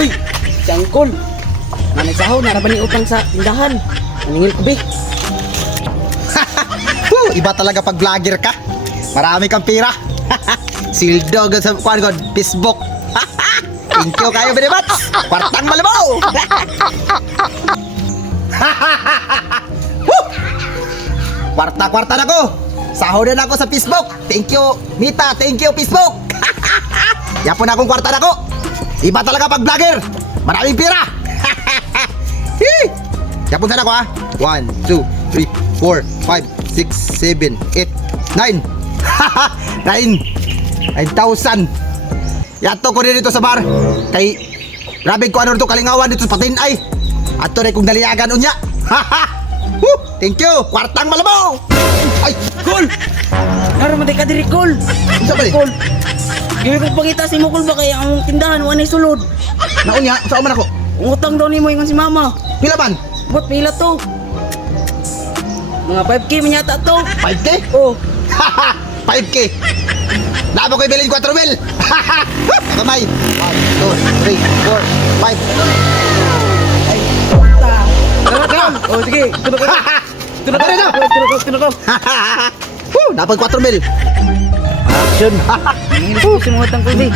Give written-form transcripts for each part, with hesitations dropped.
Uy, si Angkol. Nanasahaw, naraban ni utang sa tindahan. Maningil ko, be. Iba talaga pag vlogger ka. Marami kang pira. Sildo sa kuan god Facebook. Thank you kayo very much. Kwartang malabaw. Kwarta na ko. Sahod na ako sa Facebook. Thank you Mita, thank you Facebook. Yapon akong kwarta na ko. Iba talaga pag vlogger. Maraming pira. Yapon sana ko ha. 1, 2, 3, 4, 5, 6, 7, 8, 9. 9,000. Yato ko din dito sa bar. Kay grabe ko ano dito kalingawan dito sa Patinay. Ato rin kong naliagan unya. Thank you. Kwartang malabaw. Ay, Kol! Naraman ka diri, Kol. isa ba Kol. Gawin ko pangita si mo, Kol, ba kaya ang tindahan, wala sulod. naunya, saan man ako? Utang daw ni mo ingon si mama. Pila man? Ba't pila to? Mga 5K man yata to. 5K? Oh, 5K. Labo ko ibilin 4 mil. Kamay. 1, 2, 3, 4, 5. ay, puta. Tara, oh, sige. Tunog ko. Tunog ko. Tara na. Tunog ko. Dapat 4 mil. Action. Hingin ko si mga utang ko, be.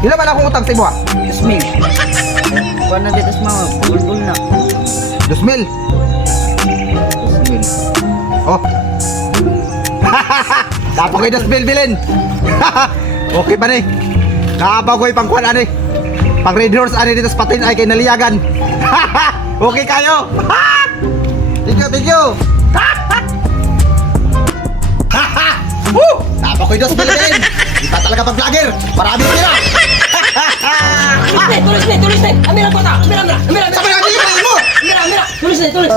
Ilan man akong utang sa imo ha? Yasmin. Kuha na dito sa mama. Bulbul na. 2 mil. Yasmin. Oh. Dapat ko 2 mil bilin. Okay ba ni? Naabaw ko yung pangkuhan ani. Pang red horse ani dito sa Patinay kay naliagan. Okay kayo. Thank you. Dapat ko 2 mil bilin. Iba talaga pag vlogger. Marami pira. Tulis na! Amira kota! Amira! Sabi nga bilin mo. Amira! Tulis na! Tulis!